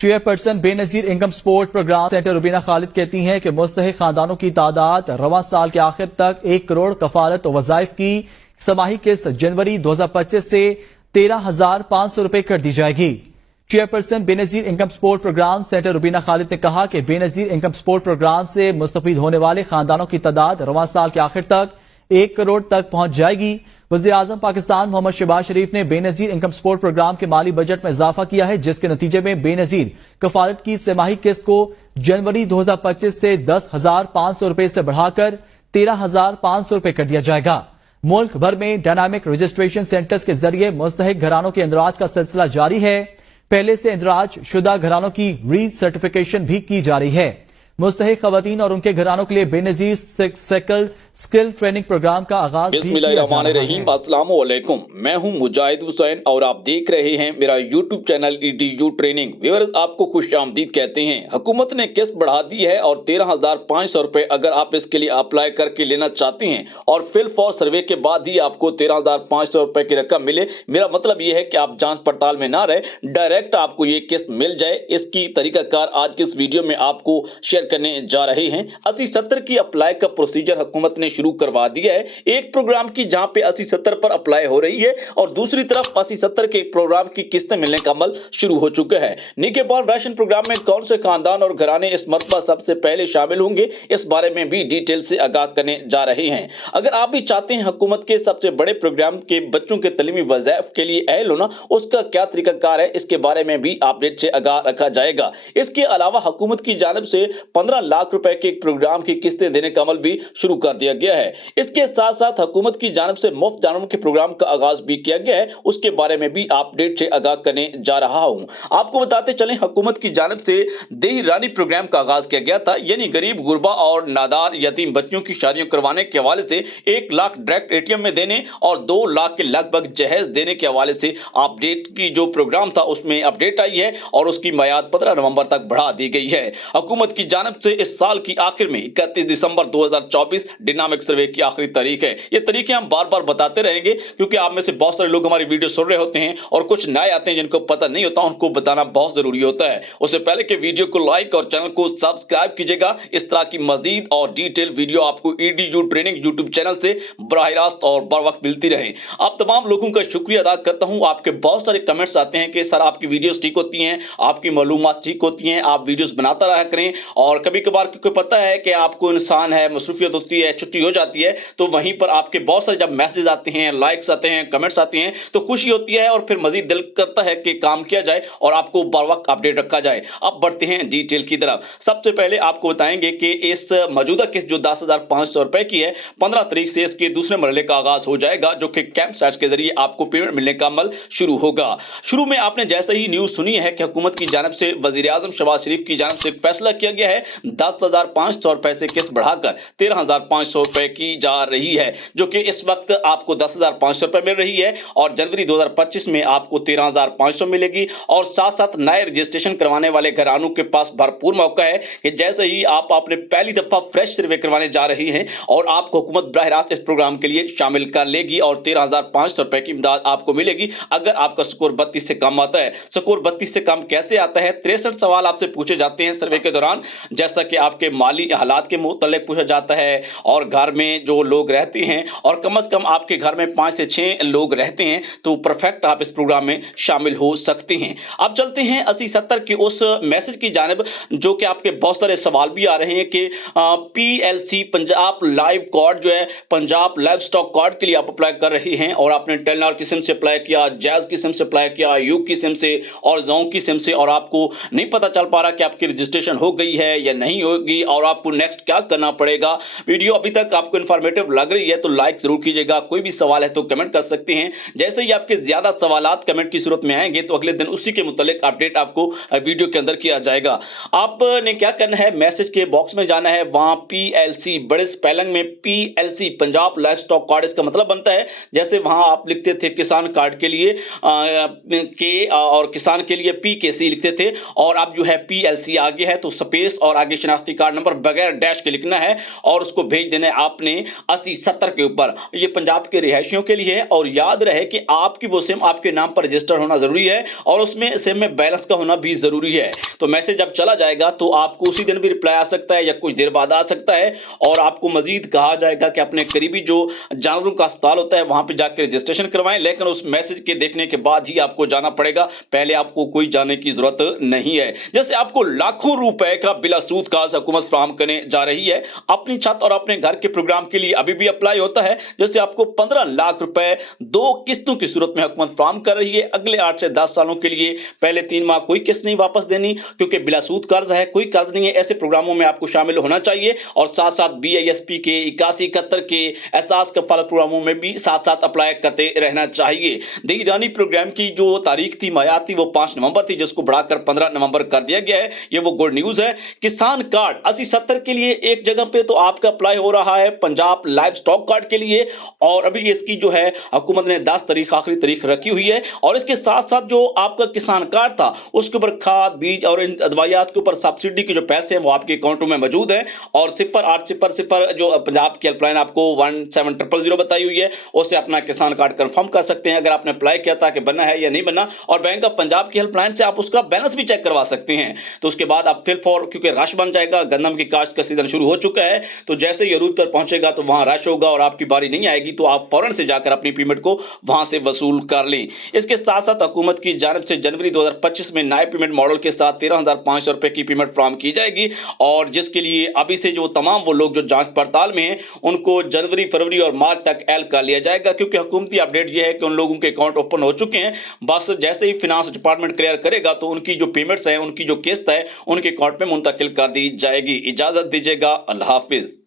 Chairperson Benazir income support programme centre Rubina Khalid कहती हैं कि मुस्तहिक खानदानों की तादाद रवां साल के आखिर तक 1 करोड़ कफालत वज़ाइफ की समाही किस्त जनवरी 2025 से 13,500 रुपए कर दी जाएगी। Chairperson Benazir income support programme centre Rubina Khalid ने कहा कि बेनजीर इनकम सपोर्ट प्रोग्राम से मुस्तफीद होने वाले खानदानों की तादाद रवां साल के आखिर तक 1 करोड़ तक पहुंच जाएगी। वज़ीर आज़म पाकिस्तान मोहम्मद शहबाज शरीफ ने बेनजीर इनकम सपोर्ट प्रोग्राम के माली बजट में इजाफा किया है, जिसके नतीजे में बेनजीर कफालत की तिमाही किस्त को जनवरी 2025 से 10,500 रुपए से बढ़ाकर 13,500 रुपए कर दिया जाएगा। मुल्क भर में डायनामिक रजिस्ट्रेशन सेंटर्स के जरिए मुस्तहिक घरानों के इंदराज का सिलसिला जारी है। पहले से इंदराज शुदा घरानों की री सर्टिफिकेशन भी की जा रही है। मुस्तहिक खवातीन और उनके घरानों के लिए बेनजीर स्किल ट्रेनिंग प्रोग्राम का आगाज बिस्मिल्लाहिर्रहमानिर्रहीम। अस्सलाम वालेकुम, मैं हूं मुजाहिद हुसैन और आप देख रहे हैं मेरा YouTube channel EDU training. Viewers, आपको खुश आमदीद कहते हैं। हुकूमत ने किस्त बढ़ा दी है और 13,500 रुपए अगर आप इसके लिए अप्लाई करके लेना चाहते हैं और फिल फॉर सर्वे के बाद ही आपको 13,500 रुपए की रकम मिले। मेरा मतलब यह है कि आप जांच पड़ताल में ना रहे, डायरेक्ट आपको ये किस्त मिल जाए। इसकी तरीकाकार आज की इस वीडियो में आपको शेयर करने जा रहे हैं। 80-70 की अप्लाई का प्रोसीजर हुकूमत ने शुरू करवा दिया है। एक प्रोग्राम की जहां पे 80-70 पर अप्लाई हो रही है और दूसरी तरफ 80-70 के एक प्रोग्राम की किस्तें मिलने का अमल शुरू हो चुका है। निके बाद राशन प्रोग्राम में कौन से खानदान और घराने इस मरतबा सबसे पहले शामिल होंगे, इस बारे में भी डिटेल से आगाह करने जा रहे हैं। अगर आप भी चाहते हैं हुकूमत के सबसे बड़े प्रोग्राम के बच्चों के तलीमी वज़ाइफ के लिए अहल होना, उसका क्या तरीकाकार है, इसके बारे में भी अपडेट से आगाह रखा जाएगा। इसके अलावा हुकूमत की जानिब से 15 लाख रुपए के एक प्रोग्राम की किस्तें देने का अमल भी शुरू कर दिया गया है। इसके साथ साथ हुकूमत की जानिब से मुफ्त जानवरों के प्रोग्राम का आगाज भी किया गया है, उसके बारे में भी अपडेट से आगाह करने जा रहा हूं। आपको बताते चलें, हुकूमत की जानिब से देही रानी प्रोग्राम का आगाज किया गया था, यानी गरीब, गुरबा और नादार यतीम बच्चों की शादियां करवाने के हवाले से 1 लाख डायरेक्ट ATM में देने और 2 लाख के लगभग जहेज देने के हवाले से अपडेट की जो प्रोग्राम था उसमें अपडेट आई है और उसकी मियाद 15 नवंबर तक बढ़ा दी गई है। हुकूमत की जानिब से इस साल की आखिर में 31 दिसंबर 2024 डायनामिक सर्वे की आखिरी तारीख है। ये तरीके हम बार बार बताते रहेंगे क्योंकि आप में से बहुत सारे लोग हमारी वीडियो सुन रहे होते हैं और कुछ नए आते हैं जिनको पता नहीं होता, उनको बताना बहुत जरूरी होता है। उससे पहले कि वीडियो को लाइक और चैनल को सब्सक्राइब कीजिएगा। इस तरह की मजीद और डिटेल वीडियो आपको EDU ट्रेनिंग यूट्यूब चैनल से बराह रास्त और बर वक्त मिलती रहे। आप तमाम लोगों का शुक्रिया अदा करता हूँ। आपके बहुत सारे कमेंट्स आते हैं कि सर आपकी वीडियोस ठीक होती हैं, आपकी मालूमात ठीक होती हैं, आप वीडियोस बनाता रहा करें। और कभी कभार क्योंकि पता है कि आपको इंसान है, मसरूफियत होती है, छुट्टी हो जाती है, तो वहीं पर आपके बहुत सारे जब मैसेज आते हैं, लाइक्स आते हैं, कमेंट्स आते हैं, तो खुशी होती है और फिर मजीद दिल करता है कि काम किया जाए और आपको बर वक्त अपडेट रखा जाए। अब बढ़ते हैं डिटेल की तरफ। सबसे पहले आपको बताएंगे कि इस मौजूदा किस्त जो 10,500 रुपए की है, 15 तारीख से इसके दूसरे मरहले का आगाज हो जाएगा, जो कि कैंप साइट्स के जरिए आपको पेमेंट मिलने का अमल शुरू होगा। शुरू में आपने जैसे ही न्यूज सुनी है कि हुकूमत की जानिब से वजीर आजम शहबाज शरीफ की जानिब से फैसला किया गया है 10,500 रुपए से किस्त बढ़ाकर 13,500 रुपए की जा रही है, जो कि इस वक्त आपको 10,500 रुपए मिल रही है और जनवरी 2025 में आपको 13,500 मिलेगी। और साथ साथ नए रजिस्ट्रेशन करवाने वाले घरानों के पास भरपूर मौका है कि जैसे ही आप आपने पहली दफा फ्रेश सर्वे करवाने जा रही हैं और आपको हुकूमत बराह रास्त इस प्रोग्राम के लिए शामिल कर लेगी और 13,500 रुपए की इमदाद आपको मिलेगी अगर आपका स्कोर 32 से कम आता है। स्कोर 32 से कम कैसे आता है? 63 सवाल आपसे पूछे जाते हैं सर्वे के दौरान, जैसा कि आपके माली हालात के मुतल्लिक पूछा जाता है और घर में जो लोग रहते हैं और कम से कम आपके घर में 5 से 6 लोग रहते हैं, तो परफेक्ट आप इस प्रोग्राम में शामिल हो सकते हैं। अब चलते हैं 80-70 की उस मैसेज की जानिब, जो कि आपके बहुत सारे सवाल भी आ रहे हैं कि PLC पंजाब लाइव कार्ड जो है, पंजाब लाइव स्टॉक कार्ड के लिए आप अप्लाई कर रहे हैं और आपने टेलनर की सिम से अप्लाई किया, जैज की सिम से अप्लाई किया, यू की सिम से और जों की सिम से, और आपको नहीं पता चल पा रहा कि आपकी रजिस्ट्रेशन हो गई है या नहीं होगी और आपको नेक्स्ट क्या करना पड़ेगा। वीडियो अभी तक आपको इन्फॉर्मेटिव लग रही है तो लाइक जरूर कीजिएगा। कोई भी सवाल है तो कमेंट कर सकते हैं। जैसे ही आपके ज्यादा सवालात कमेंट की सूरत में आएंगे तो अगले दिन उसी के मुतालिक अपडेट आपको वीडियो के अंदर किया जाएगा। आपने क्या करना है, मैसेज के बॉक्स में जाना है, वहां PLC बड़े स्पेलिंग में PLC Punjab live stock card, इसका मतलब बनता है जैसे वहां आप लिखते थे किसान कार्ड के लिए के और किसान के लिए PKC लिखते थे, और अब जो है PLC आगे है तो स्पेस और आगे शनाख्ती कार्ड नंबर बगैर डैश के लिखना है और उसको भेज देना है आपने 80-70 के ऊपर। ये पंजाब के रिहायशियों के लिए है और याद रहे कि आपकी वो सिम आपके नाम पर रजिस्टर होना जरूरी है और उसमें सिम में बैलेंस का होना भी जरूरी है। तो मैसेज जब चला जाएगा तो आपको उसी दिन भी रिप्लाई आ सकता है या कुछ देर बाद आ सकता है, और आपको मजीद कहा जाएगा कि अपने करीबी जो जानवरों का अस्पताल होता है वहां पे जाकर रजिस्ट्रेशन करवाएं। लेकिन उस मैसेज के देखने के बाद ही आपको जाना पड़ेगा, पहले आपको कोई जाने की जरूरत नहीं है। जैसे आपको लाखों रुपए का बिला सूद कर्ज हुकूमत फराहम करने जा रही है, अपनी छत और अपने घर के प्रोग्राम के लिए अभी भी अप्लाई होता है। जैसे आपको 15 लाख रुपए 2 किस्तों की सूरत में हुकूमत फराहम कर रही है अगले 8 से 10 सालों के लिए। पहले 3 माह कोई किस्त नहीं वापस देनी क्योंकि बिला सूद कर्ज है, कोई कर्ज नहीं है। ऐसे प्रोग्रामों में आपको शामिल होना चाहिए और साथ साथ BISP के 8171 के एहसास कफालत प्रोग्रामों में भी साथ साथ अप्लाई करते रहना चाहिए। दी ईरानी प्रोग्राम की जो तारीख थी मायात थी वो 5 नवंबर थी, जिसको बढ़ाकर 15 नवंबर कर दिया गया है। ये वो गुड न्यूज है। किसान कार्ड 80-70 के लिए एक जगह पे तो आपका अप्लाई हो रहा है पंजाब लाइव स्टॉक कार्ड के लिए, और अभी इसकी जो है हुकूमत ने 10 तारीख आखिरी तारीख रखी हुई है। और इसके साथ साथ जो आपका किसान कार्ड था उसके ऊपर खाद बीज और इन अदवायात के ऊपर सब्सिडी के जो पैसे हैं वो आपके अकाउंटों में मौजूद है। और 0800 जो पंजाब की हेल्पलाइन आपको 17000 बताई हुई है, उससे अपना किसान कार्ड कंफर्म कर सकते हैं अगर आपने अप्लाई किया था कि बना है या नहीं बना। और बैंक ऑफ पंजाब की हेल्पलाइन से आप उसका बैलेंस भी चेक करवा सकते हैं। तो उसके बाद आप फिल फॉर, क्योंकि रश बन जाएगा, गंदम की काश्त का सीजन शुरू हो चुका है, तो जैसे ही रूट पर पहुंचेगा तो वहां रश होगा और आपकी बारी नहीं आएगी, तो आप फौरन से जाकर अपनी पेमेंट को वहां से वसूल कर लें। इसके साथ साथ हुकूमत की जानिब से जनवरी 2025 में नए पेमेंट मॉडल के साथ 13,500 रुपए की पेमेंट फराहम की जाएगी, और जिसके लिए अभी से जो तमाम वो लोग जो जांच पड़ताल में हैं उनको जनवरी, फरवरी और मार्च तक एल कर लिया जाएगा, क्योंकि हुकूमती अपडेट यह है कि उन लोगों के अकाउंट ओपन हो चुके हैं। बस जैसे ही फिनांस डिपार्टमेंट क्लियर करेगा तो उनकी जो पेमेंट्स है, उनकी जो किस्त है, उनके अकाउंट में मुंतकिल कर दी जाएगी। इजाजत दीजिएगा, अल्लाह हाफिज।